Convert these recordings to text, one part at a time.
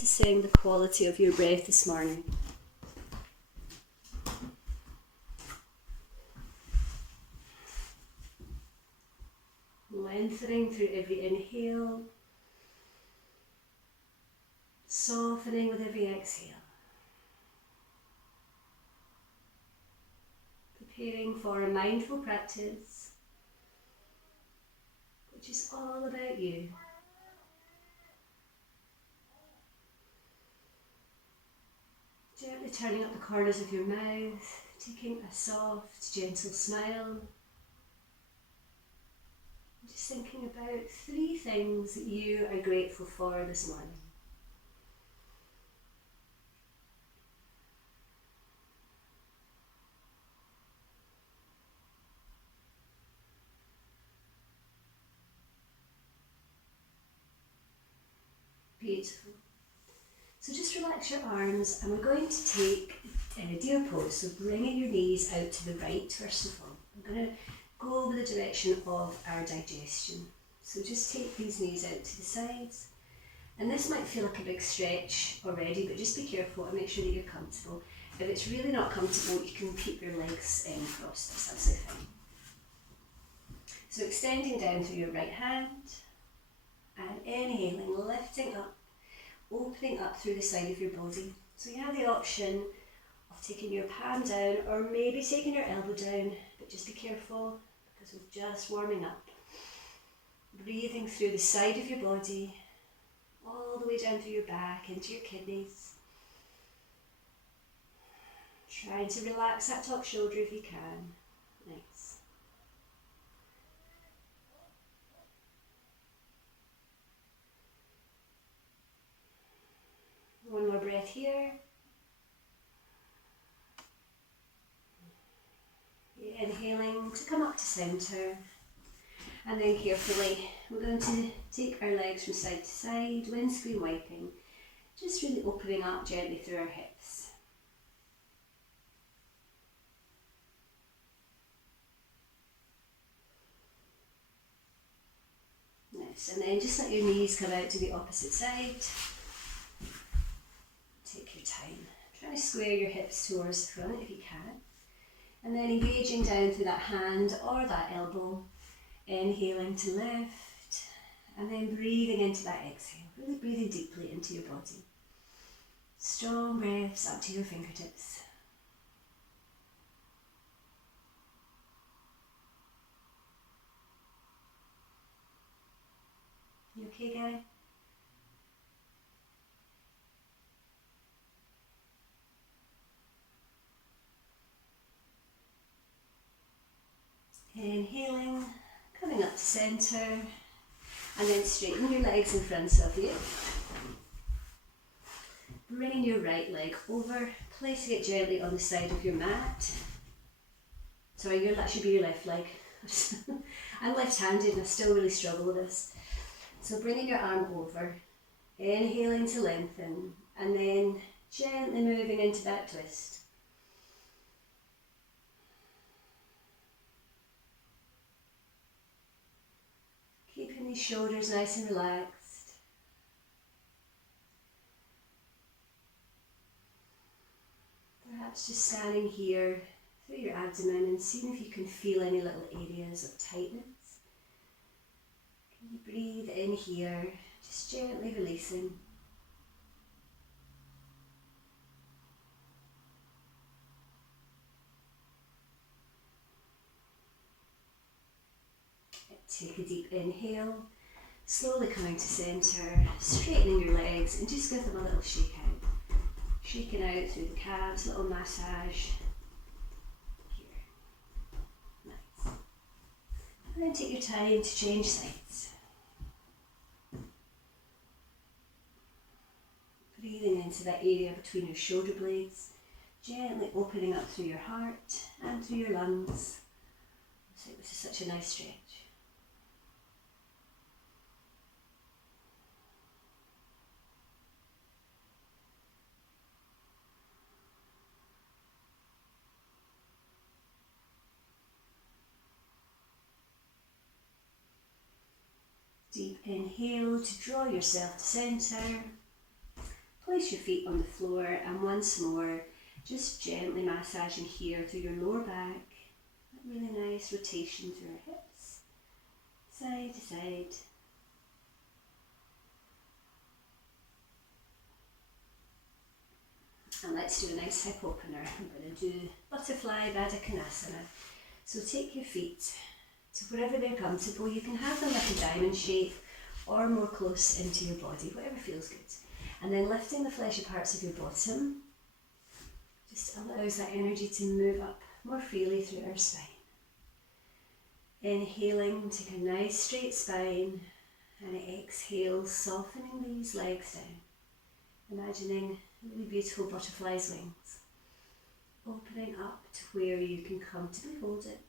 Noticing the quality of your breath this morning. Lengthening through every inhale, softening with every exhale. Preparing for a mindful practice, which is all about you. Gently turning up the corners of your mouth, taking a soft, gentle smile. Just thinking about 3 things that you are grateful for this morning. Beautiful. So just relax your arms, and we're going to take deer pose. So bringing your knees out to the right first of all. I'm going to go with the direction of our digestion. So just take these knees out to the sides. And this might feel like a big stretch already, but just be careful and make sure that you're comfortable. If it's really not comfortable, you can keep your legs crossed. That's absolutely fine. So extending down through your right hand and inhaling, lifting up, opening up through the side of your body. So you have the option of taking your palm down or maybe taking your elbow down, but just be careful because we're just warming up. Breathing through the side of your body, all the way down through your back, into your kidneys. Trying to relax that top shoulder if you can. Nice. One more breath here. Inhaling to come up to centre. And then carefully, we're going to take our legs from side to side, windscreen wiping, just really opening up gently through our hips. Nice, and then just let your knees come out to the opposite side. Take your time. Try to square your hips towards the front if you can. And then engaging down through that hand or that elbow. Inhaling to lift, and then breathing into that exhale, really breathing deeply into your body. Strong breaths up to your fingertips. You okay, Gary? Inhaling, coming up to centre, and then straighten your legs in front of you. Bringing your right leg over, placing it gently on the side of your mat. Sorry, that should be your left leg. I'm left-handed and I still really struggle with this. So bringing your arm over, inhaling to lengthen, and then gently moving into that twist. Keeping these shoulders nice and relaxed. Perhaps just standing here through your abdomen and seeing if you can feel any little areas of tightness. Can you breathe in here, just gently releasing. Take a deep inhale, slowly coming to centre, straightening your legs and just give them a little shake out. Shaking out through the calves, little massage. Here. Nice. And then take your time to change sides. Breathing into that area between your shoulder blades, gently opening up through your heart and through your lungs. So this is such a nice stretch. Deep inhale to draw yourself to centre, place your feet on the floor, and once more, just gently massaging here through your lower back. That really nice rotation through our hips, side to side. And let's do a nice hip opener. I'm going to do butterfly Baddha Konasana. So take your feet to wherever they're comfortable. You can have them like a diamond shape or more close into your body, whatever feels good. And then lifting the fleshy parts of your bottom just allows that energy to move up more freely through our spine. Inhaling, take a nice straight spine, and exhale, softening these legs down. Imagining really beautiful butterfly's wings, opening up to where you can comfortably hold it.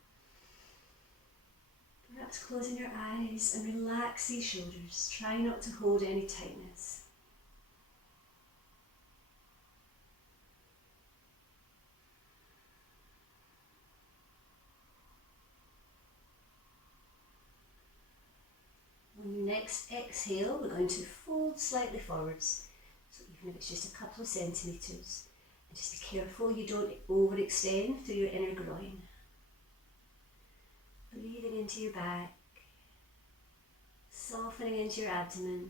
Perhaps closing your eyes and relax these shoulders. Try not to hold any tightness. On your next exhale, we're going to fold slightly forwards. So even if it's just a couple of centimetres, and just be careful you don't overextend through your inner groin. Breathing into your back, softening into your abdomen.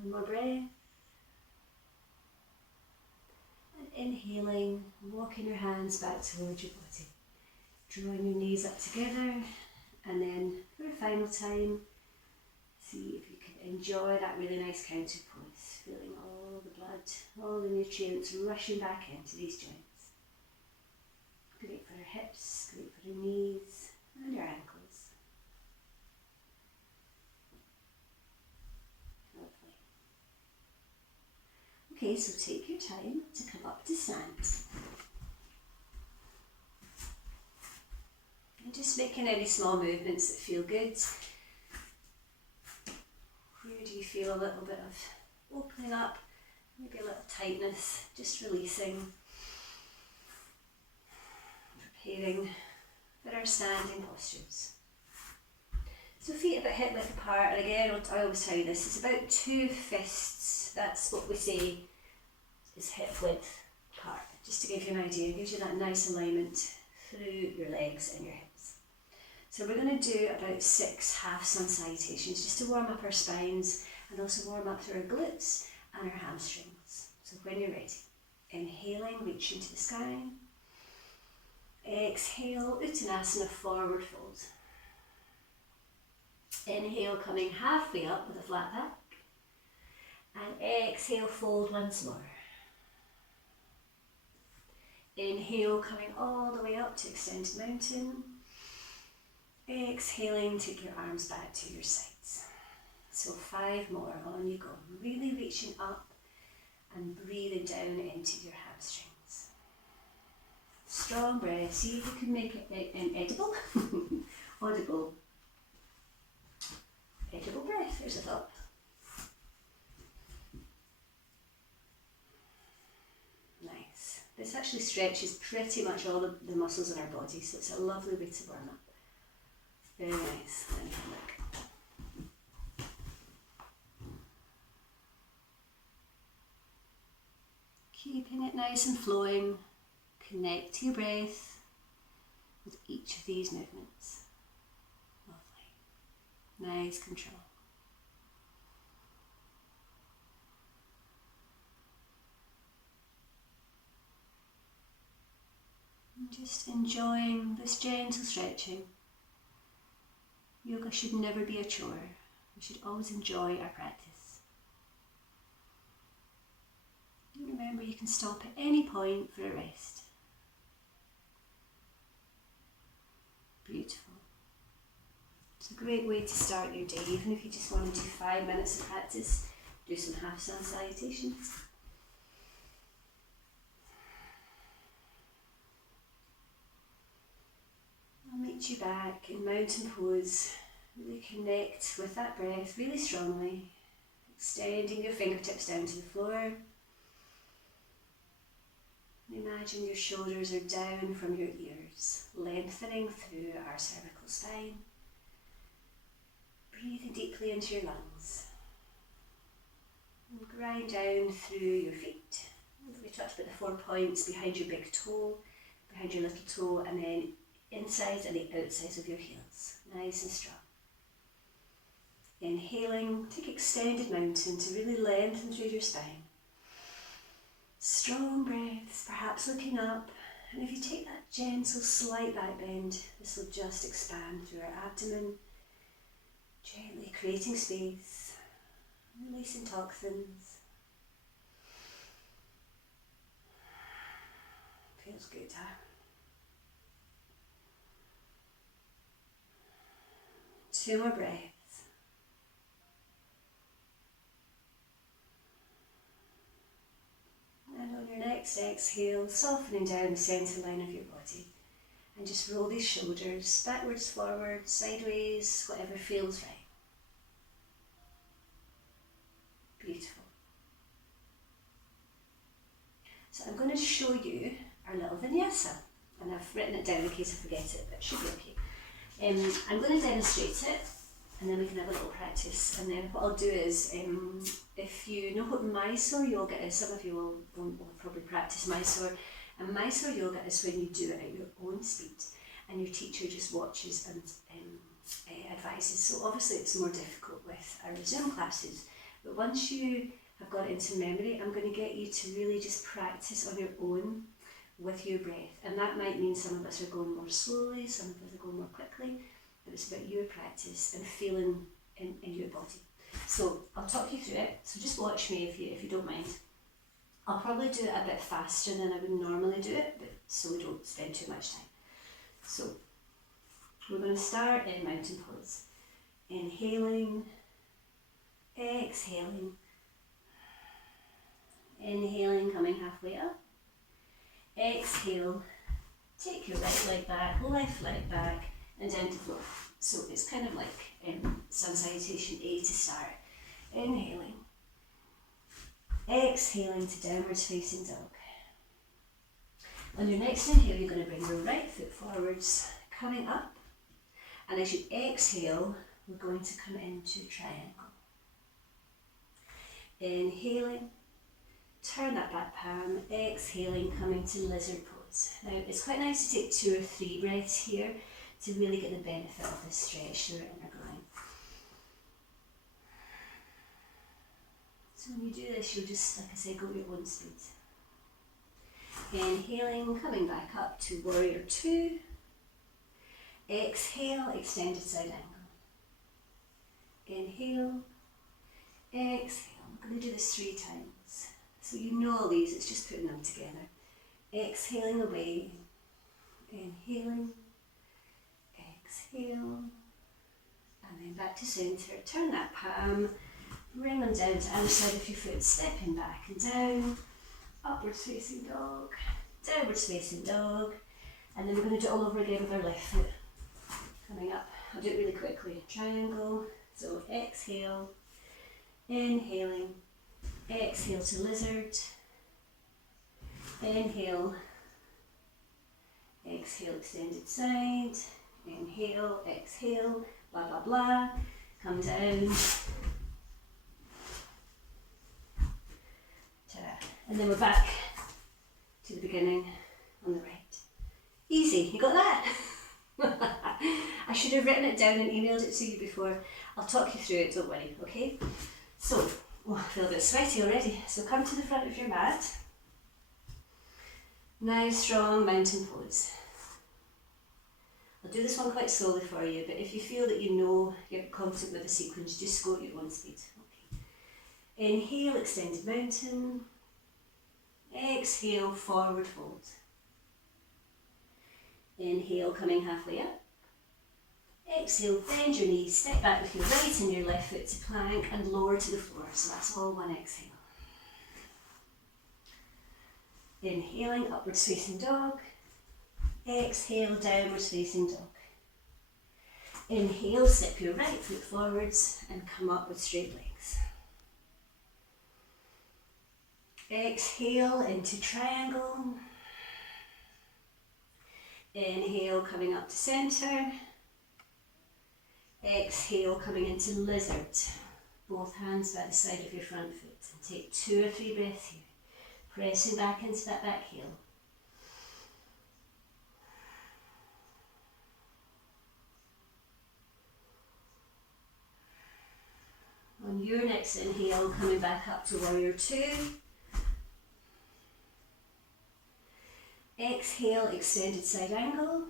One more breath. Inhaling, walking your hands back towards your body. Drawing your knees up together, and then for a final time, see if you can enjoy that really nice counter pose, feeling all the blood, all the nutrients rushing back into these joints. Great for our hips, great for our knees and our ankles. Lovely. Okay, so take your time to come up to stand. And just making any small movements that feel good. Where do you feel a little bit of opening up, maybe a little tightness, just releasing, preparing for our standing postures. So feet a bit hip width apart, and again I always tell you this, it's about 2 fists, that's what we say is hip width apart, just to give you an idea. It gives you that nice alignment through your legs and your hips. So we're going to do about 6 half sun salutations just to warm up our spines and also warm up through our glutes and our hamstrings. So when you're ready, inhaling, reach into the sky. Exhale, Uttanasana, forward fold. Inhale, coming halfway up with a flat back. And exhale, fold once more. Inhale, coming all the way up to extended mountain. Exhaling, take your arms back to your sides. So 5 more, on you go. Really reaching up and breathing down into your hamstrings. Strong breath, see if you can make it an edible, audible. Edible breath, there's a thought. Nice. This actually stretches pretty much all the muscles in our body, so it's a lovely way to warm up. Very nice. Let me have a look. Keeping it nice and flowing. Connect to your breath with each of these movements. Lovely. Nice control. And just enjoying this gentle stretching. Yoga should never be a chore. We should always enjoy our practice. And remember, you can stop at any point for a rest. Beautiful. It's a great way to start your day, even if you just want to do 5 minutes of practice, do some half sun salutations. I'll meet you back in mountain pose. Really connect with that breath really strongly, extending your fingertips down to the floor. Imagine your shoulders are down from your ears, lengthening through our cervical spine. Breathing deeply into your lungs. And grind down through your feet. We talked about the 4 points behind your big toe, behind your little toe, and then inside and the outsides of your heels. Nice and strong. Inhaling, take extended mountain to really lengthen through your spine. Strong breaths, perhaps looking up, and if you take that gentle slight back bend, this will just expand through our abdomen, gently creating space, releasing toxins. Feels good, huh? Two more breaths. And on your next exhale, softening down the centre line of your body. And just roll these shoulders backwards, forwards, sideways, whatever feels right. Beautiful. So I'm going to show you our little vinyasa. And I've written it down in case I forget it, but it should be okay. I'm going to demonstrate it, and then we can have a little practice. And then what I'll do is, if you know what Mysore yoga is, some of you will probably practice Mysore. And Mysore yoga is when you do it at your own speed, and your teacher just watches and advises. So obviously it's more difficult with our Zoom classes, but once you have got it into memory, I'm going to get you to really just practice on your own with your breath. And that might mean some of us are going more slowly, some of us are going more quickly, but it's about your practice and feeling in your body. So I'll talk you through it, so just watch me if you don't mind. I'll probably do it a bit faster than I would normally do it, but so we don't spend too much time. So we're going to start in mountain pose. Inhaling, exhaling, inhaling, coming halfway up. Exhale, take your right leg back, left leg back, and down to floor. So it's kind of like sun salutation A to start. Inhaling. Exhaling to downwards facing dog. On your next inhale, you're going to bring your right foot forwards, coming up. And as you exhale, we're going to come into triangle. Inhaling, turn that back palm, exhaling, coming to lizard pose. Now, it's quite nice to take 2 or 3 breaths here to really get the benefit of this stretch through your inner groin. So when you do this, you'll just, like I say, go at your own speed. Inhaling, coming back up to warrior 2. Exhale, extended side angle. Inhale, exhale. I'm going to do this 3 times. So you know all these, it's just putting them together. Exhaling away. Inhaling, exhale, and then back to centre. Turn that palm, bring them down to either side of your foot, stepping back and down, upwards facing dog, downwards facing dog, and then we're going to do it all over again with our left foot. Coming up, I'll do it really quickly. Triangle, so exhale, inhaling, exhale to lizard, inhale, exhale extended side, inhale, exhale, blah blah blah, come down, ta-da. And then we're back to the beginning on the right. Easy, you got that? I should have written it down and emailed it to you before. I'll talk you through it, don't worry, okay? So, I feel a bit sweaty already. So come to the front of your mat. Nice strong mountain pose. I'll do this one quite slowly for you, but if you feel that you know you're confident with the sequence, just go at your own speed. Okay. Inhale, extended mountain. Exhale, forward fold. Inhale, coming halfway up. Exhale, bend your knees, step back with your right and your left foot to plank and lower to the floor. So that's all one exhale. Inhaling, upwards facing dog. Exhale, downwards facing dog. Inhale, step your right foot forwards and come up with straight legs. Exhale into triangle. Inhale, coming up to centre. Exhale, coming into lizard. Both hands by the side of your front foot. And take 2 or 3 breaths here. Pressing back into that back heel. On your next inhale, coming back up to warrior 2. Exhale, extended side angle.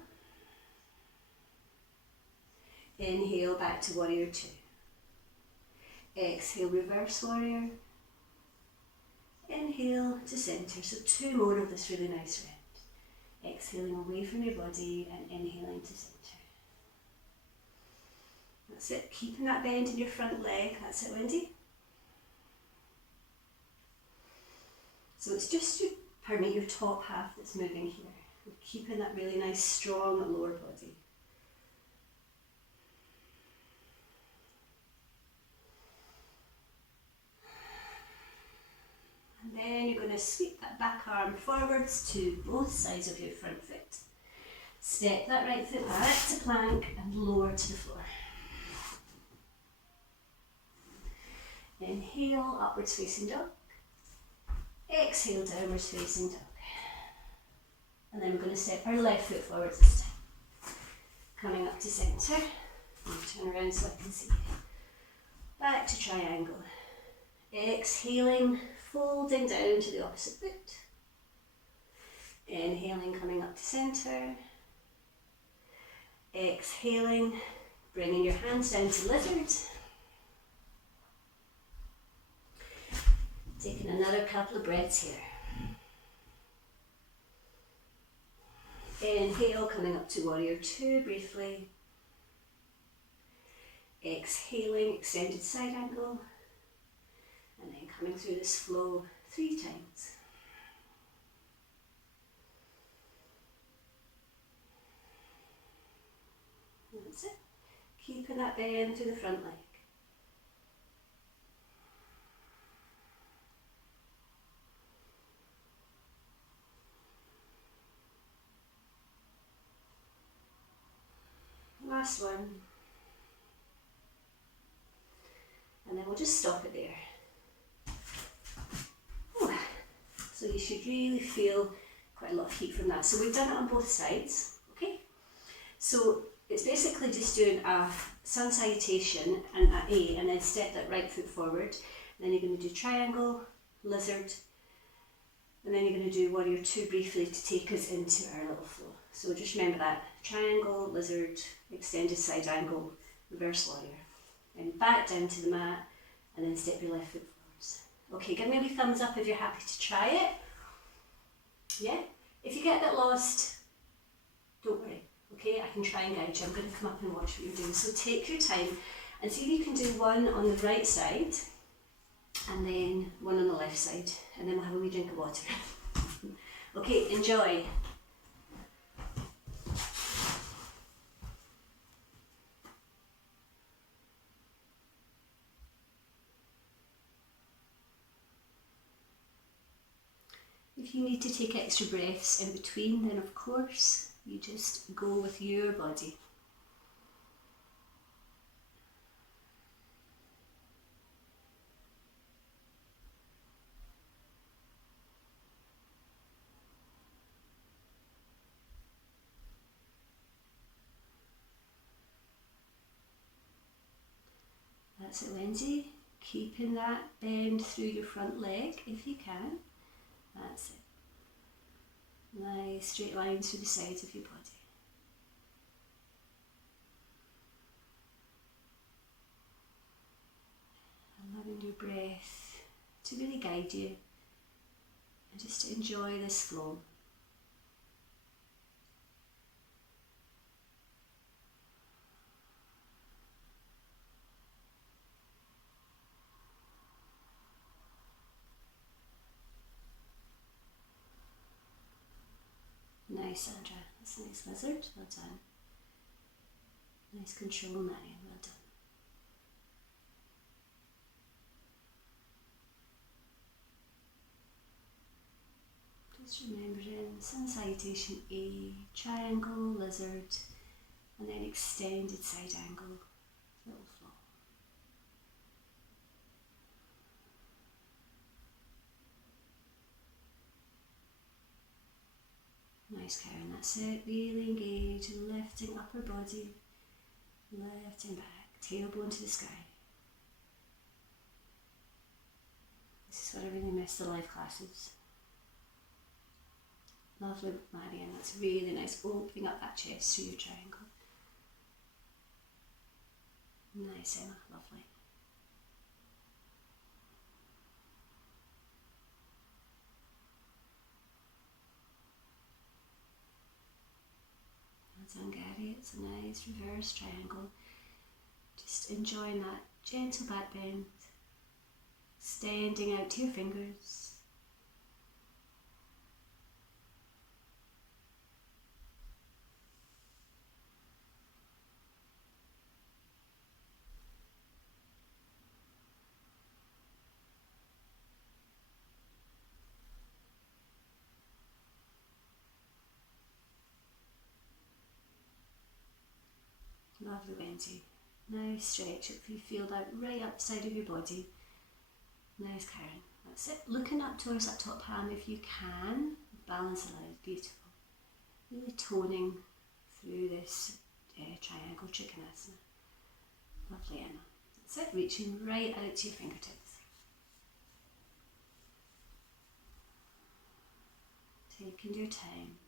Inhale, back to warrior 2. Exhale, reverse warrior. Inhale to centre. So 2 more of this really nice round. Exhaling away from your body and inhaling to centre. That's it. Keeping that bend in your front leg. That's it, Wendy. So it's just your top half that's moving here. We're keeping that really nice, strong lower body. And then you're going to sweep that back arm forwards to both sides of your front foot. Step that right foot back to plank and lower to the floor. Inhale, upwards facing dog. Exhale, downwards facing dog. And then we're going to step our left foot forwards this time. Coming up to centre. Turn around so I can see you. Back to triangle. Exhaling, folding down to the opposite foot. Inhaling, coming up to centre. Exhaling, bringing your hands down to lizard. Taking another couple of breaths here. Inhale, coming up to warrior 2 briefly. Exhaling, extended side angle. And then coming through this flow 3 times. And that's it. Keeping that bend through the front leg. Last one. And then we'll just stop it there. So you should really feel quite a lot of heat from that. So we've done it on both sides, okay? So it's basically just doing a sun salutation and an A, and then step that right foot forward. And then you're going to do triangle, lizard, and then you're going to do warrior 2 briefly to take us into our little flow. So just remember that, triangle, lizard, extended side angle, reverse warrior. And back down to the mat, and then step your left foot forwards. Okay, give me a wee thumbs up if you're happy to try it. Yeah? If you get a bit lost, don't worry. Okay, I can try and guide you. I'm going to come up and watch what you're doing. So take your time and see if you can do one on the right side, and then one on the left side, and then we'll have a wee drink of water. Okay, enjoy. If you need to take extra breaths in between, then of course you just go with your body. That's it, Lindsay. Keeping that bend through your front leg if you can. That's it. Nice straight lines through the sides of your body. Allowing your breath to really guide you and just to enjoy this flow. Nice, Sandra. That's a nice lizard. Well done. Nice control, Marion. Well done. Just remembering sun salutation A, triangle, lizard, and then extended side angle, little flow. Nice, Karen, that's it. Really engage, lifting upper body, lifting back, tailbone to the sky. This is what I really miss the live classes. Lovely, Marianne, that's really nice. Opening up that chest through your triangle. Nice, Emma, lovely. Well done, Gary, it's a nice reverse triangle. Just enjoying that gentle back bend, extending out to your fingers. Lovely, Wendy. Nice stretch if you feel that right up the side of your body. Nice, Karen. That's it. Looking up towards that top palm if you can. Balance allowed. Beautiful. Really toning through this triangle Trikonasana. Lovely, Emma. That's it. Reaching right out to your fingertips. Taking your time.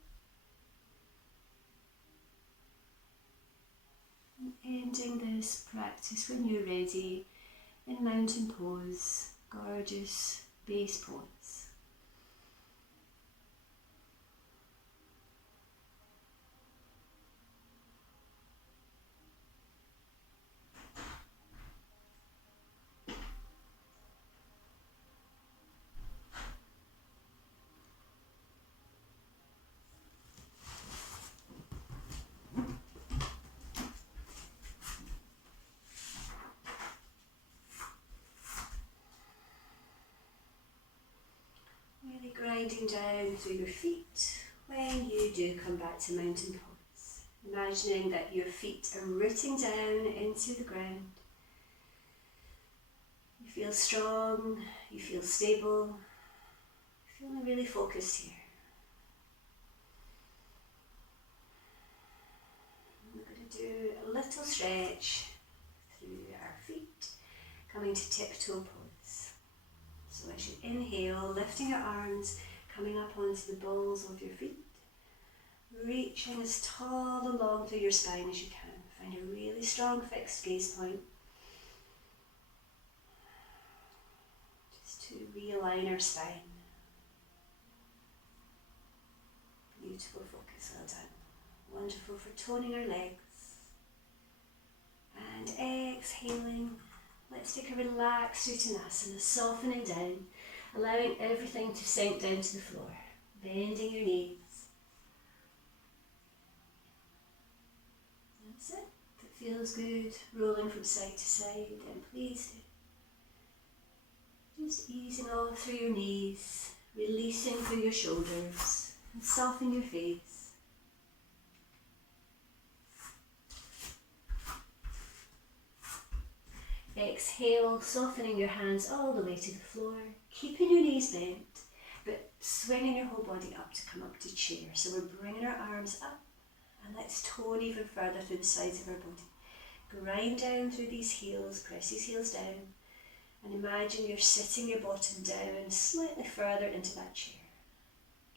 And ending this practice when you're ready in mountain pose, gorgeous base pose. Really grinding down through your feet when you do come back to mountain pose. Imagining that your feet are rooting down into the ground. You feel strong, you feel stable, feeling really focused here. We're going to do a little stretch through our feet, coming to tiptoe pose. So as you inhale, lifting your arms, coming up onto the balls of your feet, reaching as tall and long through your spine as you can. Find a really strong fixed gaze point. Just to realign our spine. Beautiful focus, well done. Wonderful for toning our legs. And exhaling. Let's take a relaxed Uttanasana, softening down, allowing everything to sink down to the floor, bending your knees. That's it. If it feels good, rolling from side to side, then please do. Just easing off through your knees, releasing through your shoulders, and soften your face. Exhale, softening your hands all the way to the floor, keeping your knees bent, but swinging your whole body up to come up to chair. So we're bringing our arms up, and let's tone even further through the sides of our body. Grind down through these heels, press these heels down, and imagine you're sitting your bottom down slightly further into that chair.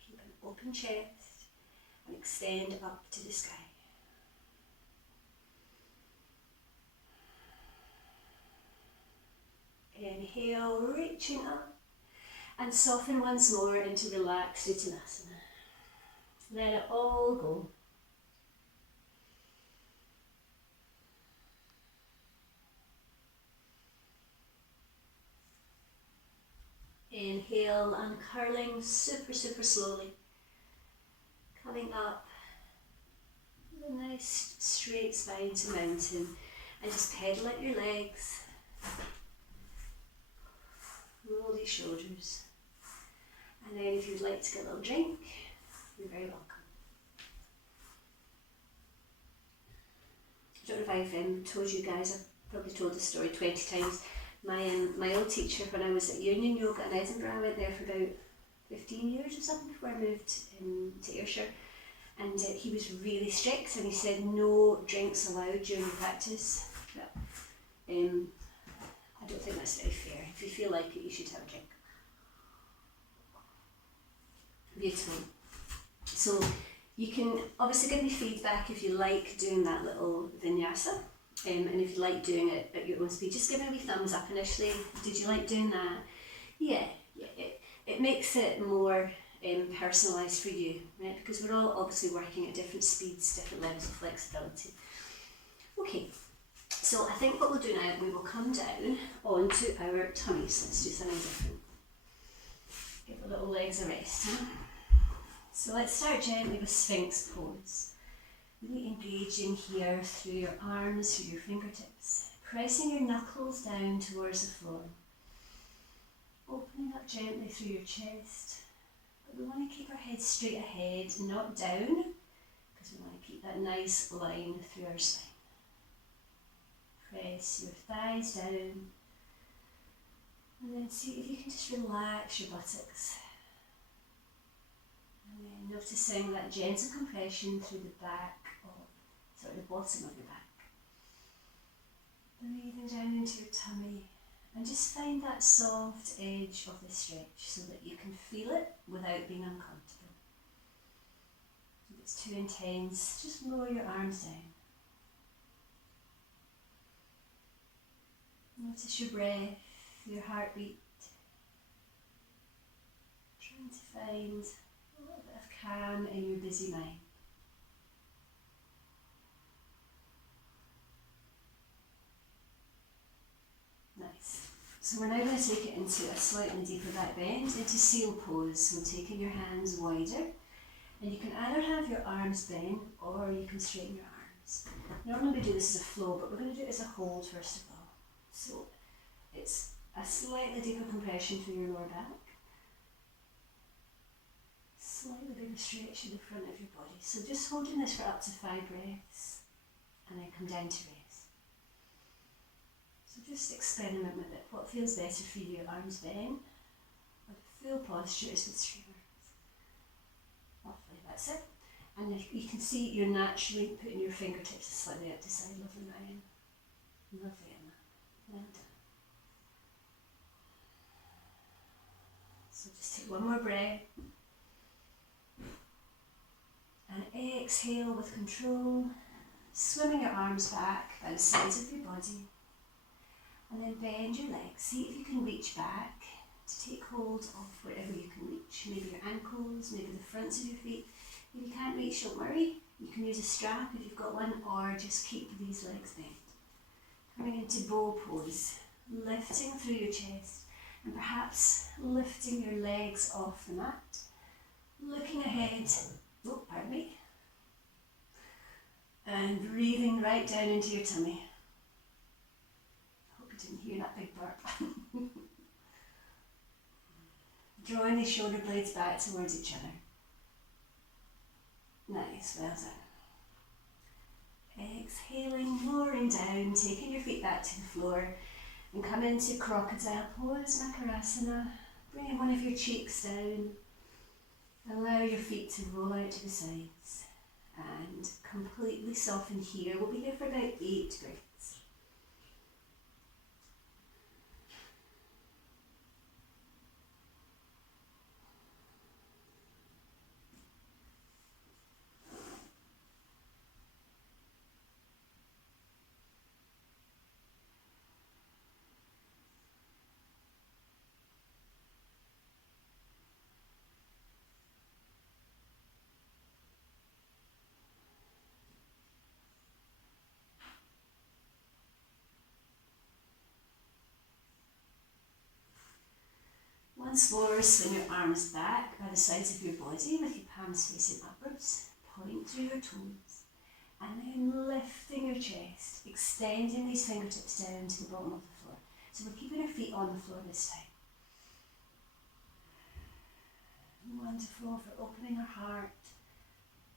Keep an open chest, and extend up to the sky. Inhale, reaching up, and soften once more into relaxed Uttanasana. Let it all go. Inhale, uncurling super slowly. Coming up with a nice straight spine to mountain. And just pedal out your legs. Roll your shoulders. And then if you'd like to get a little drink, you're very welcome. I don't know if I've told you guys, I've probably told this story 20 times. My old teacher when I was at Union Yoga in Edinburgh, I went there for about 15 years or something before I moved to Ayrshire, and he was really strict and he said no drinks allowed during the practice. But, I don't think that's very fair. If you feel like it, you should have a drink. Beautiful. So you can obviously give me feedback if you like doing that little vinyasa, and if you like doing it at your own speed, just give me a wee thumbs up initially. Did you like doing that? Yeah, it makes it more personalised for you, right? Because we're all obviously working at different speeds, different levels of flexibility. Okay, so I think what we'll do now, we will come down onto our tummies. Let's do something different. Give the little legs a rest. Huh? So let's start gently with Sphinx pose. Really engaging here through your arms, through your fingertips, pressing your knuckles down towards the floor. Opening up gently through your chest, but we want to keep our head straight ahead, not down, because we want to keep that nice line through our spine. Press your thighs down, and then see if you can just relax your buttocks. And then noticing that gentle compression through the back, the bottom of your back. Breathing down into your tummy, and just find that soft edge of the stretch so that you can feel it without being uncomfortable. If it's too intense, just lower your arms down. Notice your breath, your heartbeat. Trying to find a little bit of calm in your busy mind. Nice. So we're now going to take it into a slightly deeper back bend, into seal pose. So taking your hands wider, and you can either have your arms bent or you can straighten your arms. Normally we do this as a flow, but we're going to do it as a hold first of all. So it's a slightly deeper compression through your lower back, slightly bigger stretch in the front of your body. So just holding this for up to 5 breaths, and then come down to rest. So just experiment with it. What feels better for you, arms bent, or full posture is with straight arms. Lovely, that's it. And if you can see you're naturally putting your fingertips slightly out to side. Lovely, Marion. Lovely, Emma. Well done. So just take one more breath. And exhale with control, swimming your arms back by the sides of your body. And then bend your legs. See if you can reach back to take hold of wherever you can reach. Maybe your ankles, maybe the fronts of your feet. If you can't reach, don't worry. You can use a strap if you've got one, or just keep these legs bent. Coming into bow pose, lifting through your chest, and perhaps lifting your legs off the mat. Looking ahead, pardon me. And breathing right down into your tummy. Didn't hear that big burp. Drawing the shoulder blades back towards each other. Nice, well done. Exhaling, lowering down, taking your feet back to the floor, and come into crocodile pose, Makarasana. Bringing one of your cheeks down. Allow your feet to roll out to the sides, and completely soften here. We'll be here for about 8 breaths. Once more, swing your arms back by the sides of your body with your palms facing upwards. Point through your toes. And then lifting your chest, extending these fingertips down to the bottom of the floor. So we're keeping our feet on the floor this time. Wonderful for opening our heart,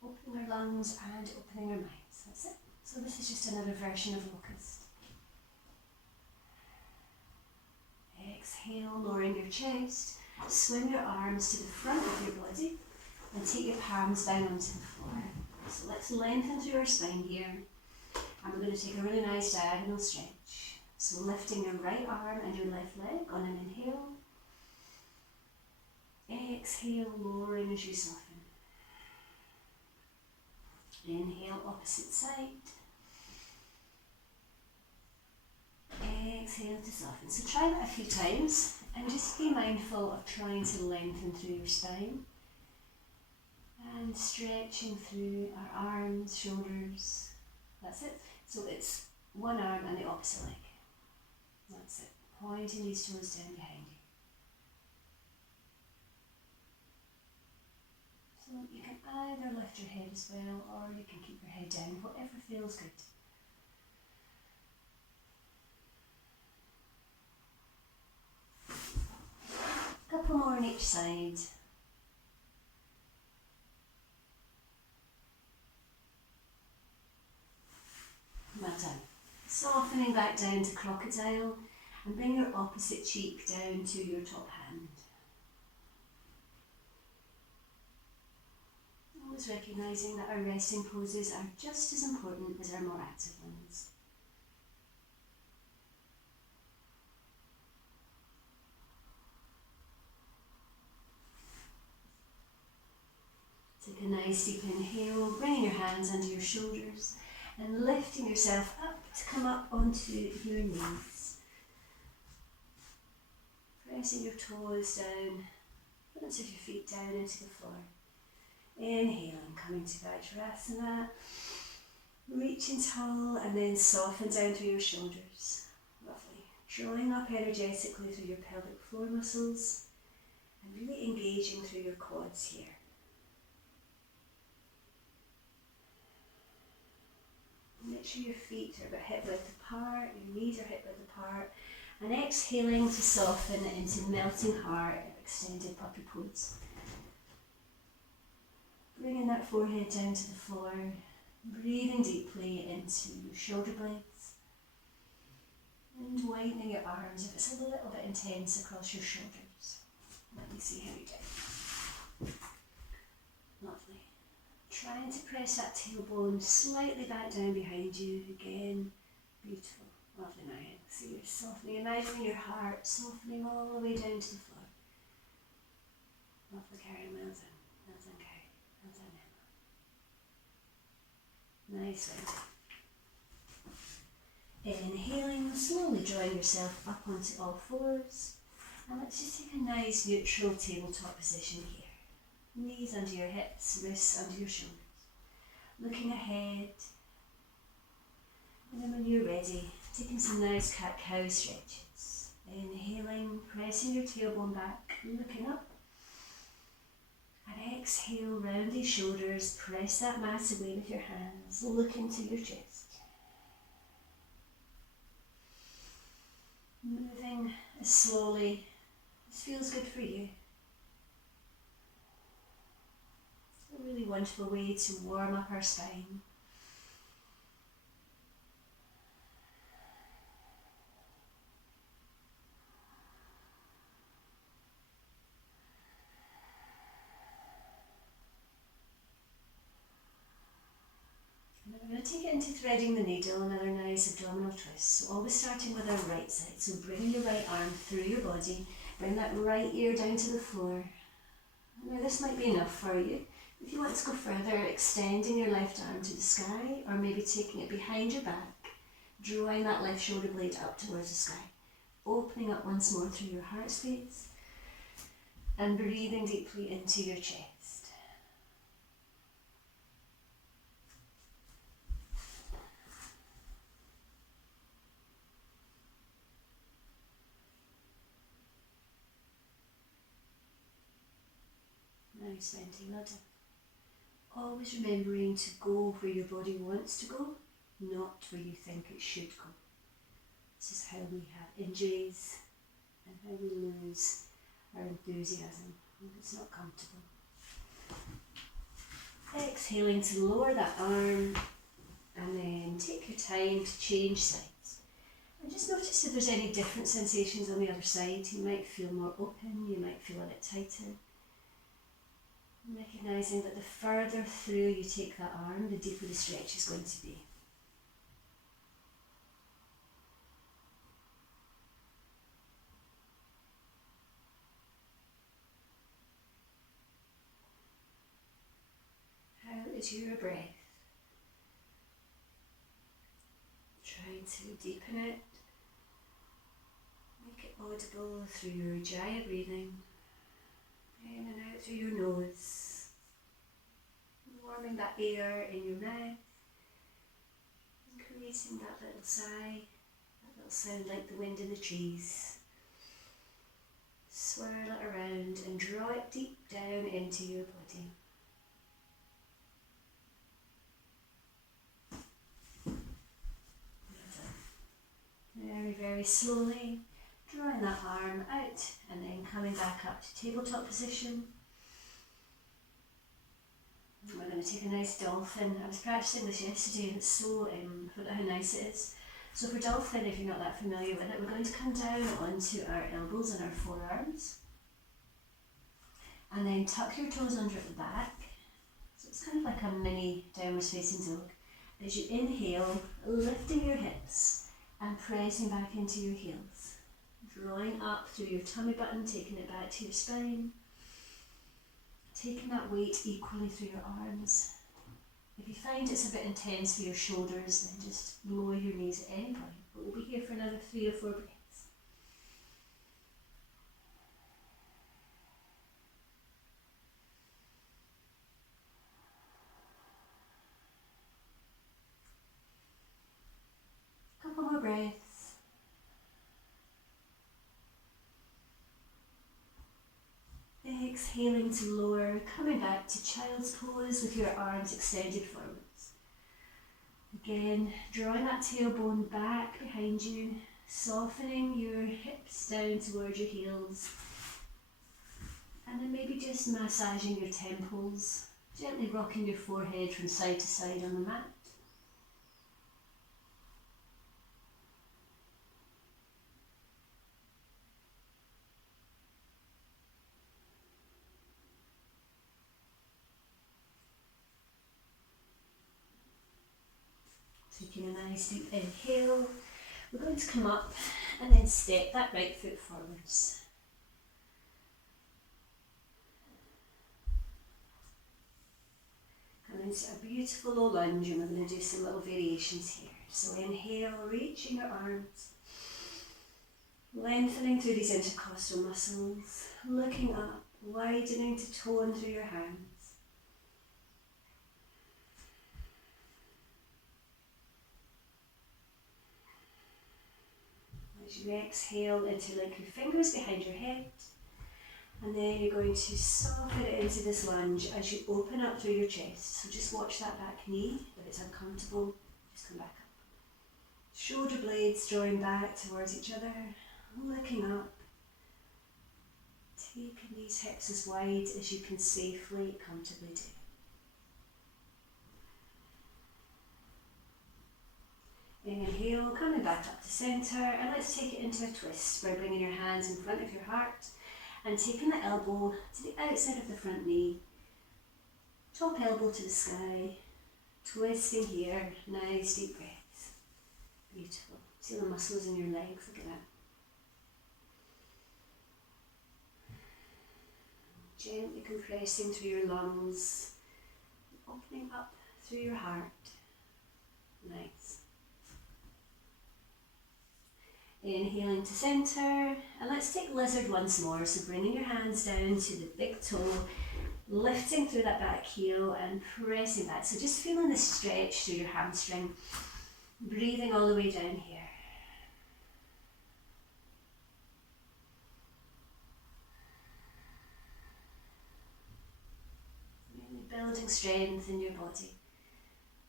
opening our lungs and opening our minds. That's it. So this is just another version of locust. Exhale, lowering your chest. Swing your arms to the front of your body and take your palms down onto the floor. So let's lengthen through our spine here. And we're going to take a really nice diagonal stretch. So lifting your right arm and your left leg on an inhale. Exhale, lowering as you soften. Inhale, opposite side. Exhale to soften. So try that a few times and just be mindful of trying to lengthen through your spine and stretching through our arms, shoulders. That's it. So it's one arm and the opposite leg. That's it. Pointing these toes down behind you. So you can either lift your head as well or you can keep your head down, whatever feels good. Couple more on each side. Well done. Softening back down to crocodile and bring your opposite cheek down to your top hand. Always recognising that our resting poses are just as important as our more active ones. Take a nice deep inhale, bringing your hands under your shoulders and lifting yourself up to come up onto your knees. Pressing your toes down, front of your feet down into the floor. Inhaling, coming to Vajrasana, reaching tall and then soften down through your shoulders. Lovely. Drawing up energetically through your pelvic floor muscles and really engaging through your quads here. Make sure your feet are about hip width apart, your knees are hip width apart, and exhaling to soften into melting heart, extended puppy pose. Bringing that forehead down to the floor, breathing deeply into your shoulder blades, and widening your arms if it's a little bit intense across your shoulders. Let me see how you do. Lovely. Trying to press that tailbone slightly back down behind you. Again, beautiful. Lovely now. See you're softening, imagining your heart softening all the way down to the floor. Lovely, Karen. Well done. Well done, Karen. Well done, Emma. Nice one. Inhaling, slowly drawing yourself up onto all fours. And let's just take a nice neutral tabletop position here. Knees under your hips, wrists under your shoulders. Looking ahead. And then when you're ready, taking some nice cat-cow stretches. Inhaling, pressing your tailbone back, looking up. And exhale, round these shoulders, press that mat away with your hands, look into your chest. Moving as slowly as feels good for you. A really wonderful way to warm up our spine. And then we're going to take it into threading the needle, another nice abdominal twist. So always starting with our right side. So bring your right arm through your body, bring that right ear down to the floor. Now this might be enough for you. If you want to go further, extending your left arm to the sky, or maybe taking it behind your back, drawing that left shoulder blade up towards the sky, opening up once more through your heart space, and breathing deeply into your chest. Nice, Venti, well done. Always remembering to go where your body wants to go, not where you think it should go. This is how we have injuries and how we lose our enthusiasm. if it's not comfortable. Exhaling to lower that arm, and then take your time to change sides. And just notice if there's any different sensations on the other side. You might feel more open, you might feel a bit tighter. Recognising that the further through you take that arm, the deeper the stretch is going to be. How is your breath? Trying to deepen it. Make it audible through your Ujjayi breathing. In and out through your nose. Warming that air in your mouth. And creating that little sigh. That little sound like the wind in the trees. Swirl it around and draw it deep down into your body. Very, very slowly, drawing that arm out and then coming back up to tabletop position. We're going to take a nice dolphin. I was practicing this yesterday and it's so, look at how nice it is. So for dolphin, if you're not that familiar with it, we're going to come down onto our elbows and our forearms. And then tuck your toes under at the back. So it's kind of like a mini downwards facing dog. As you inhale, lifting your hips and pressing back into your heels. Drawing up through your tummy button, taking it back to your spine. Taking that weight equally through your arms. If you find it's a bit intense for your shoulders, then just lower your knees at any point. But we'll be here for another 3 or 4 breaths. Couple more breaths. Exhaling to lower, coming back to child's pose with your arms extended forwards. Again, drawing that tailbone back behind you, softening your hips down towards your heels. And then maybe just massaging your temples, gently rocking your forehead from side to side on the mat. Taking a nice deep inhale, we're going to come up and then step that right foot forwards. Come into a beautiful low lunge, and we're going to do some little variations here. So inhale, reaching your arms, lengthening through these intercostal muscles, looking up, widening to tone through your hands. As you exhale, interlink your fingers behind your head, and then you're going to soften it into this lunge as you open up through your chest. So just watch that back knee. If it's uncomfortable, just come back up. Shoulder blades drawing back towards each other, looking up, taking these hips as wide as you can safely, comfortably do. Inhale, coming back up to centre, and let's take it into a twist by bringing your hands in front of your heart and taking the elbow to the outside of the front knee, top elbow to the sky, twisting here, nice deep breaths. Beautiful. See the muscles in your legs, look at that. Gently compressing through your lungs, opening up through your heart. Nice. Inhaling to centre, and let's take lizard once more. So bringing your hands down to the big toe, lifting through that back heel and pressing back. So just feeling the stretch through your hamstring, breathing all the way down here. Really building strength in your body,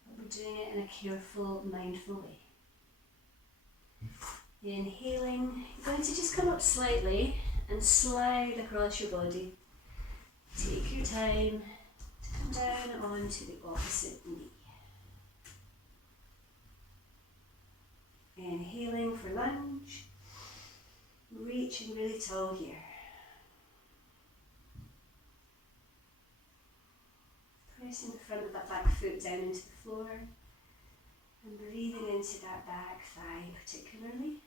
but we're doing it in a careful, mindful way. Inhaling, you're going to just come up slightly and slide across your body. Take your time to come down onto the opposite knee. Inhaling for lunge, reaching really tall here. Pressing the front of that back foot down into the floor and breathing into that back thigh particularly.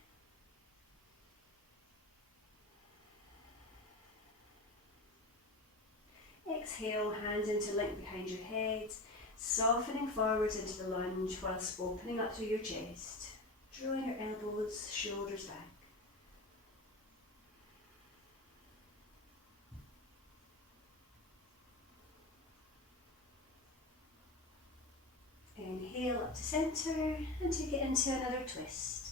Exhale, hands into link behind your head, softening forwards into the lunge whilst opening up through your chest, drawing your elbows, shoulders back. Inhale up to centre and take it into another twist.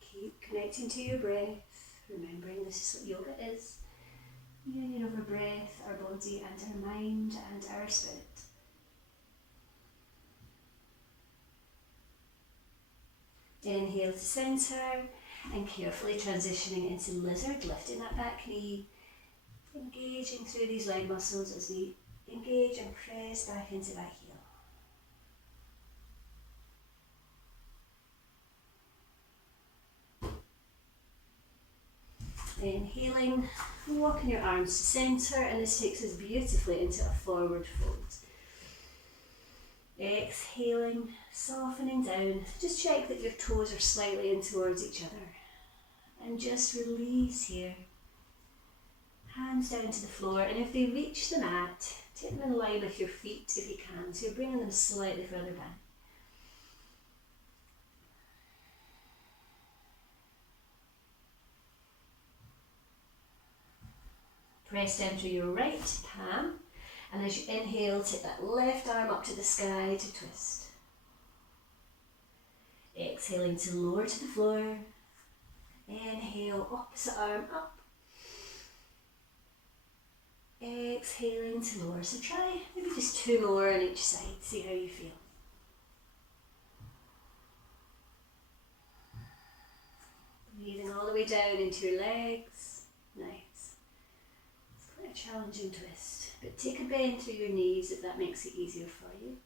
Keep connecting to your breath, remembering this is what yoga is. Union of our breath, our body and our mind and our spirit. Inhale to centre and carefully transitioning into lizard, lifting that back knee, engaging through these leg muscles as we engage and press back into that heel. Inhaling, walking your arms to centre, and this takes us beautifully into a forward fold. Exhaling, softening down. Just check that your toes are slightly in towards each other. And just release here. Hands down to the floor, and if they reach the mat, take them in line with your feet if you can. So you're bringing them slightly further back. Press down through your right palm. And as you inhale, take that left arm up to the sky to twist. Exhaling to lower to the floor. Inhale, opposite arm up. Exhaling to lower. So try maybe just 2 more on each side. See how you feel. Breathing all the way down into your legs. Nice. It's quite a challenging twist. But take a bend through your knees if that makes it easier for you.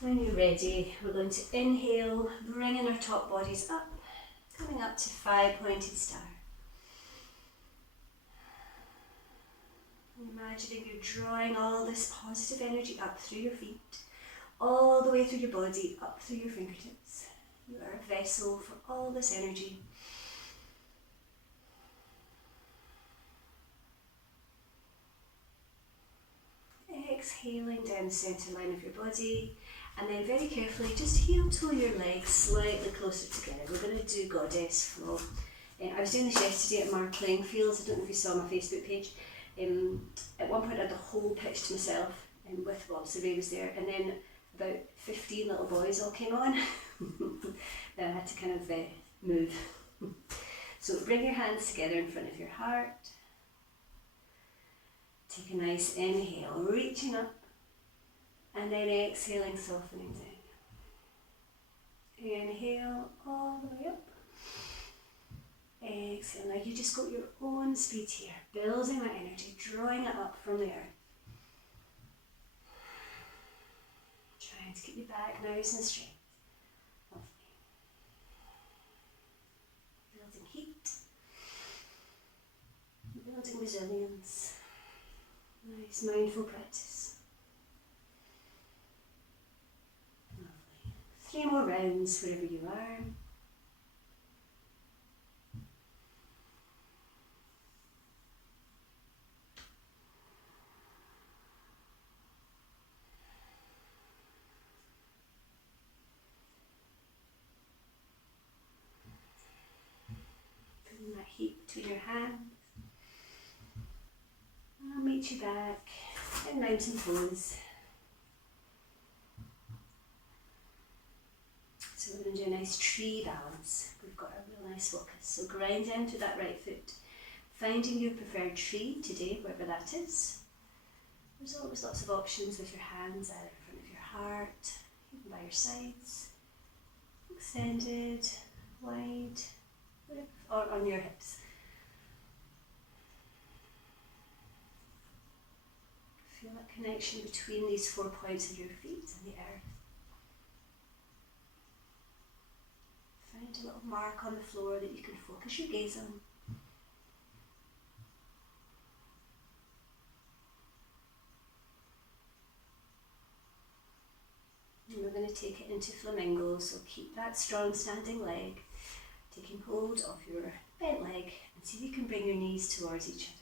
When you're ready, we're going to inhale, bringing our top bodies up, coming up to 5-pointed star. Imagining you're drawing all this positive energy up through your feet, all the way through your body, up through your fingertips. You are a vessel for all this energy. Exhaling down the centre line of your body, and then very carefully just heel toe your legs slightly closer together. We're going to do goddess flow. I was doing this yesterday at Mark Langfield's. I don't know if you saw my Facebook page. At one point I had the whole pitch to myself with Bob Survey was there, and then about 15 little boys all came on. Then I had to kind of move. So bring your hands together in front of your heart. Take a nice inhale, reaching up, and then exhaling, softening down. Inhale all the way up. Exhale. Now you just got your own speed here, building that energy, drawing it up from the earth. Trying to keep your back nice and straight. Lovely. Building heat, building resilience. Nice mindful practice. Lovely. 3 more rounds wherever you are. Putting that heat between your hands. I'll meet you back in mountain pose. So we're going to do a nice tree balance. We've got a real nice focus. So grind down to that right foot, finding your preferred tree today, wherever that is. There's always lots of options with your hands, either in front of your heart, even by your sides, extended, wide, or on your hips. Feel that connection between these 4 points of your feet and the earth. Find a little mark on the floor that you can focus your gaze on. And we're going to take it into flamingo, so keep that strong standing leg, taking hold of your bent leg, and see if you can bring your knees towards each other.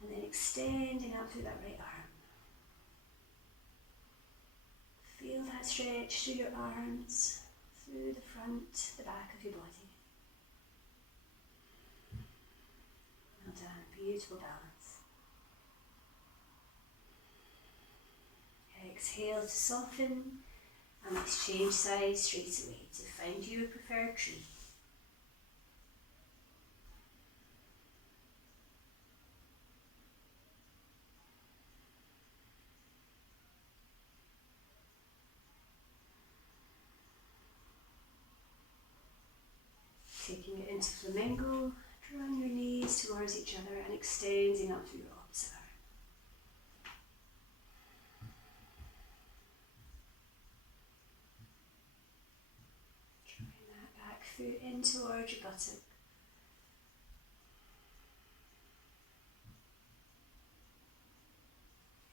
And then extending out through that right arm. Feel that stretch through your arms, through the front, the back of your body. Well done, beautiful balance. Exhale to soften, and let's change sides straight away to find your preferred tree. Taking it into flamingo, drawing your knees towards each other and extending up through your opposite arm. Drawing that back foot in towards your buttock.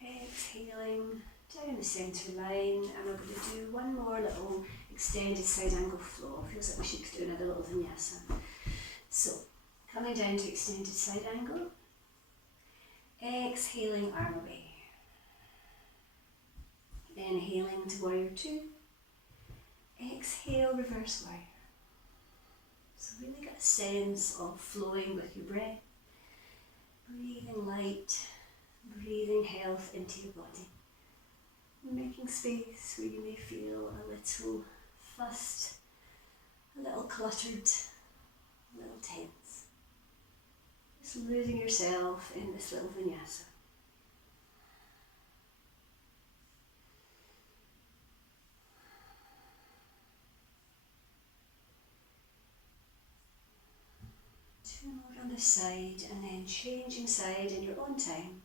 Exhaling down the centre line, and we're going to do one more little extended side angle flow. Feels like we should do another little vinyasa. So, coming down to extended side angle, exhaling arm away, inhaling to warrior two, exhale reverse warrior. So really get a sense of flowing with your breath, breathing light, breathing health into your body. Making space where you may feel a little fussed, a little cluttered, a little tense. Just losing yourself in this little vinyasa. Two more on this side, and then changing side in your own time.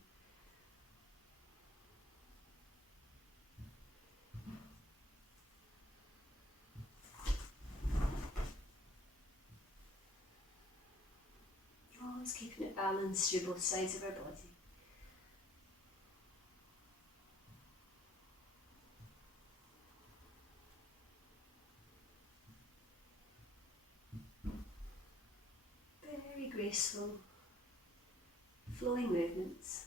Always keeping it balanced through both sides of our body. Very graceful, flowing movements.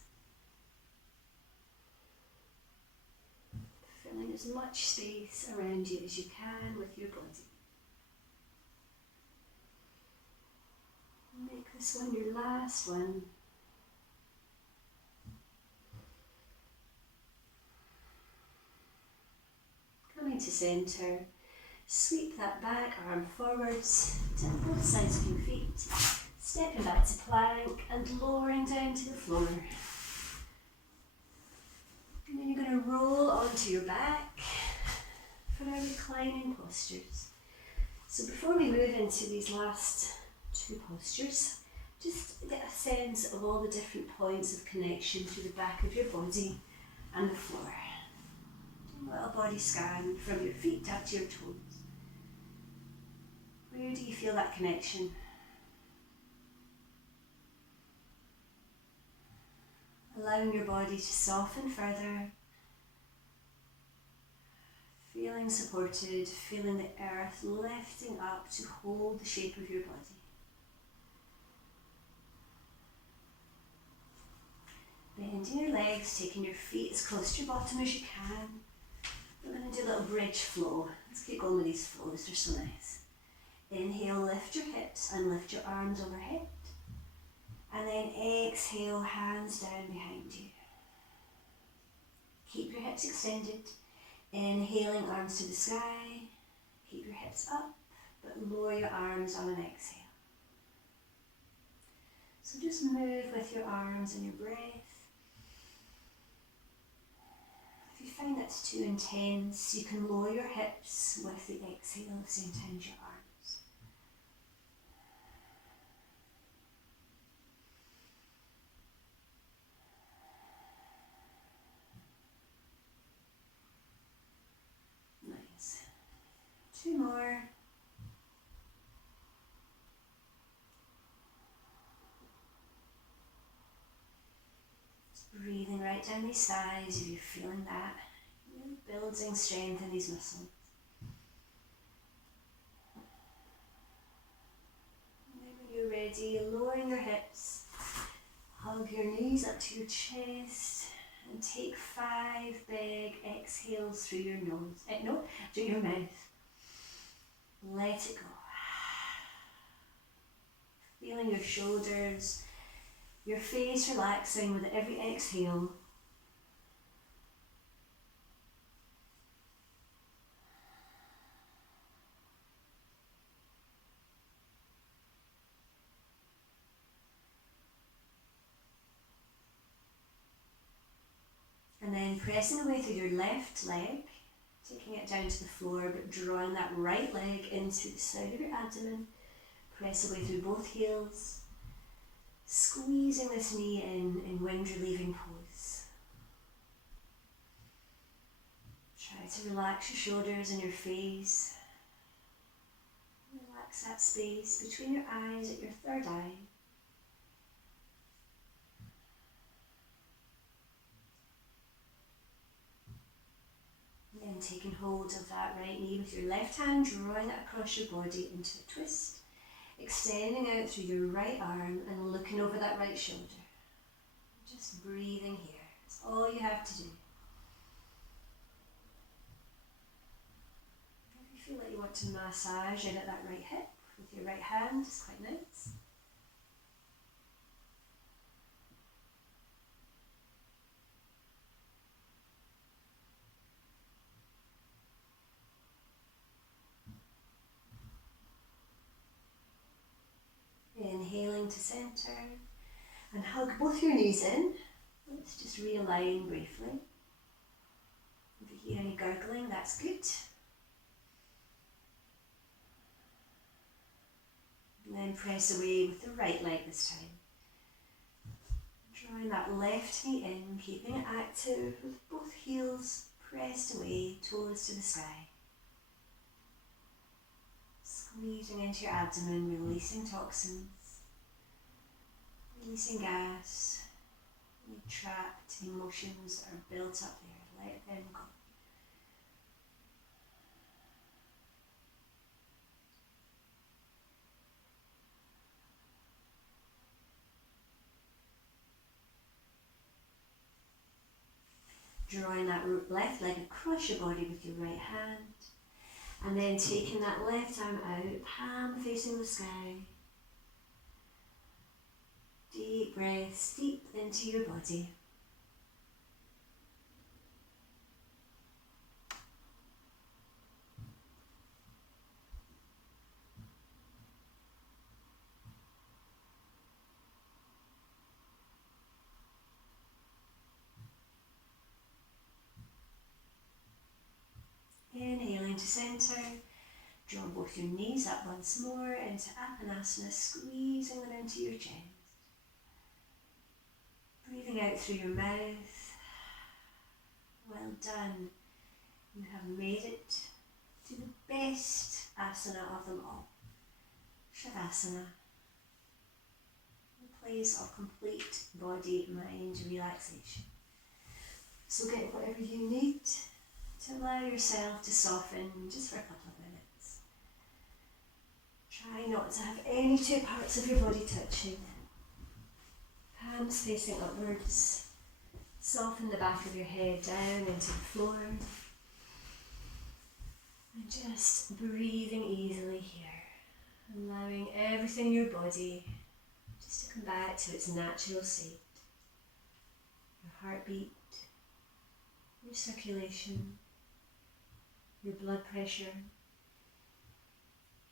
Filling as much space around you as you can with your body. Make this one your last one. Coming to centre, sweep that back arm forwards to both sides of your feet, stepping back to plank and lowering down to the floor. And then you're going to roll onto your back for our reclining postures. So before we move into these last two postures, just get a sense of all the different points of connection to the back of your body and the floor. Do a little body scan from your feet up to your toes. Where do you feel that connection? Allowing your body to soften further, feeling supported, feeling the earth lifting up to hold the shape of your body. Bending your legs, taking your feet as close to your bottom as you can. We're going to do a little bridge flow. Let's keep going with these flows, they're so nice. Inhale, lift your hips and lift your arms overhead. And then exhale, hands down behind you. Keep your hips extended. Inhaling, arms to the sky. Keep your hips up, but lower your arms on an exhale. So just move with your arms and your breath. If you find that's too intense, you can lower your hips with the exhale at the same time as your arms. Nice. 2 more. Breathing right down these thighs if you're feeling that. Really building strength in these muscles. And then when you're ready, lowering your hips, hug your knees up to your chest, and take 5 big exhales through your nose. Through your mouth. Let it go. Feeling your shoulders, your face relaxing with every exhale. And then pressing away through your left leg, taking it down to the floor, but drawing that right leg into the side of your abdomen. Press away through both heels, squeezing this knee in wind relieving pose. Try to relax your shoulders and your face. Relax that space between your eyes at your third eye. Then taking hold of that right knee with your left hand, drawing it across your body into a twist. Extending out through your right arm and looking over that right shoulder. Just breathing here. That's all you have to do. If you feel like you want to massage in at that right hip with your right hand, it's quite nice. Inhaling to center and hug both your knees in. Let's just realign briefly. If you hear any gurgling, that's good. And then press away with the right leg this time. Drawing that left knee in, keeping it active with both heels pressed away, toes to the sky. Squeezing into your abdomen, releasing toxins, releasing gas, any trapped emotions that are built up there, let them go. Drawing that left leg across your body with your right hand. And then taking that left arm out, palm facing the sky. Deep breaths deep into your body. Inhaling to center. Draw both your knees up once more into Apanasana, squeezing them into your chest. Breathing out through your mouth. Well done. You have made it to the best asana of them all. Shavasana. A place of complete body, mind relaxation. So get whatever you need to allow yourself to soften just for a couple of minutes. Try not to have any two parts of your body touching. Palms facing upwards. Soften the back of your head down into the floor. And just breathing easily here. Allowing everything in your body just to come back to its natural state. Your heartbeat, your circulation, your blood pressure,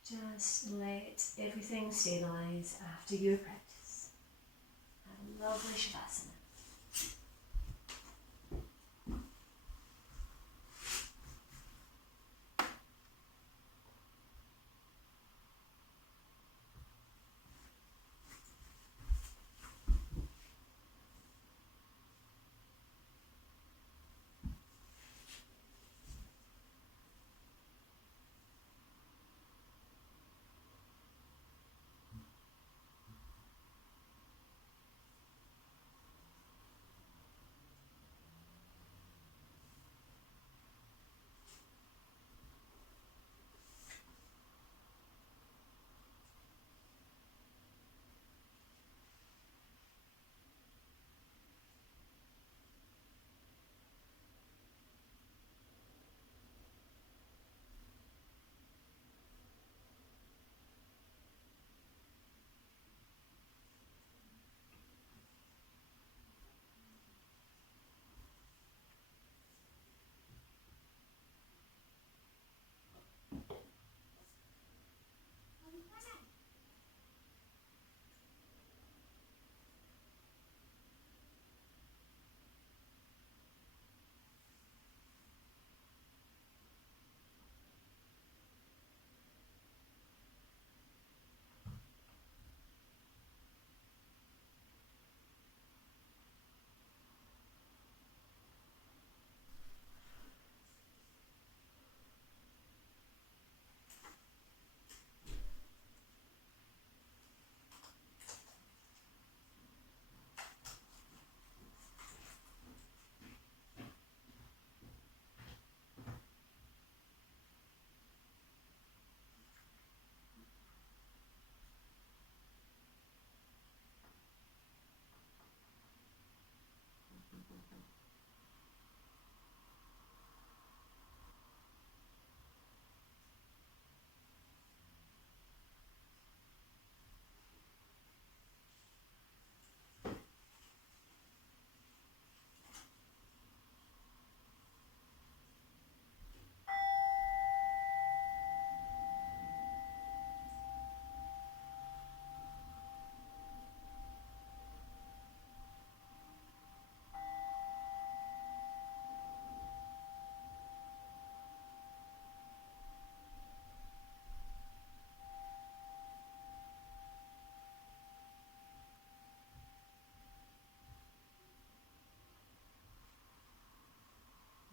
Just let everything stabilise after your practice. Have a lovely Shavasana.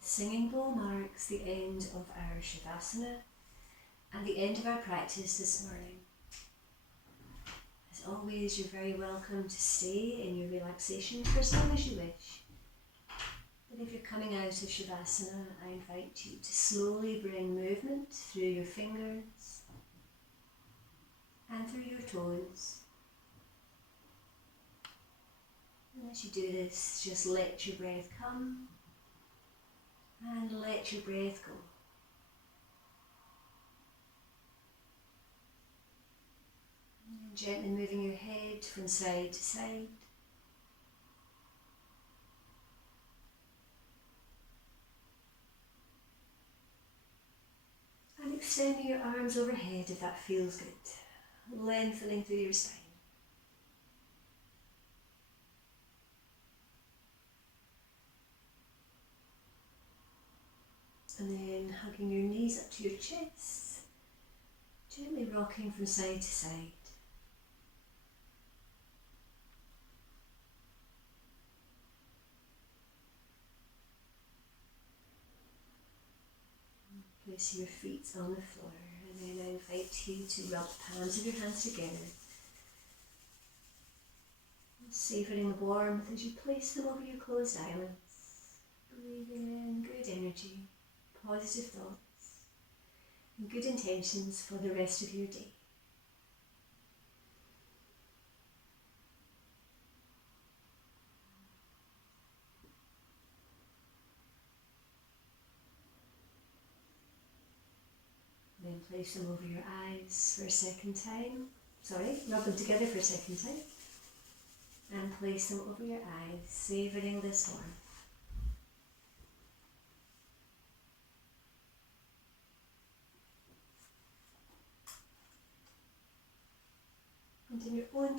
The singing bowl marks the end of our Shavasana and the end of our practice this morning. As always, you're very welcome to stay in your relaxation for as long as you wish. But if you're coming out of Shavasana, I invite you to slowly bring movement through your fingers and through your toes. And as you do this, just let your breath come and let your breath go. And gently moving your head from side to side. And extending your arms overhead if that feels good, lengthening through your spine. And then hugging your knees up to your chest, gently rocking from side to side. Placing your feet on the floor, and then I invite you to rub the palms of your hands together, savouring the warmth as you place them over your closed eyelids, breathing in good energy, positive thoughts, and good intentions for the rest of your day. Then place them over your eyes for a second time. Rub them together for a second time. And place them over your eyes, savouring this warmth.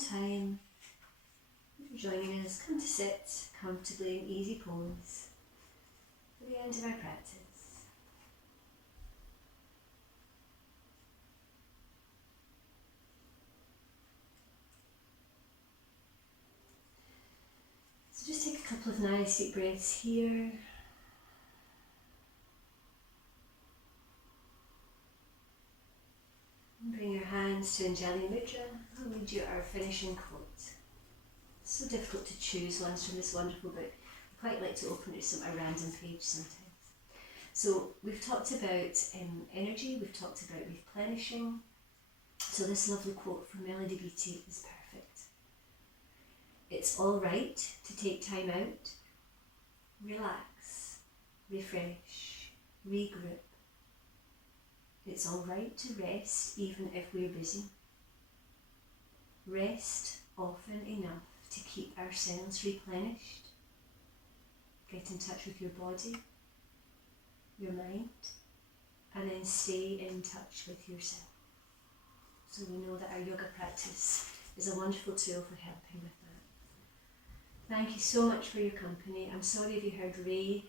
time, if you're joining us, come to sit comfortably in easy pose at the end of our practice. So just take a couple of nice deep breaths here. Bring your hands to Anjali Mudra. I'll read you our finishing quote. It's so difficult to choose ones from this wonderful book. I quite like to open it to a random page sometimes. So we've talked about energy, we've talked about replenishing. So this lovely quote from Melody Beattie is perfect. It's all right to take time out, relax, refresh, regroup. It's all right to rest even if we're busy. Rest often enough to keep ourselves replenished. Get in touch with your body, your mind, and then stay in touch with yourself. So we know that our yoga practice is a wonderful tool for helping with that. Thank you so much for your company. I'm sorry if you heard Ray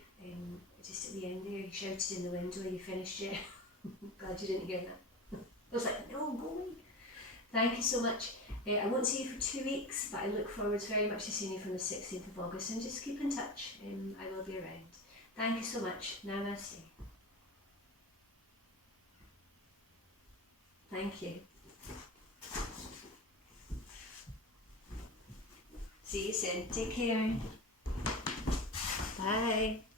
just at the end there. He shouted in the window, "Are you finished yet?" Glad you didn't hear that. I was like, no, go away. Thank you so much. I won't see you for 2 weeks, but I look forward very much to seeing you from the 16th of August, and just keep in touch. I will be around. Thank you so much. Namaste. Thank you. See you soon. Take care. Bye.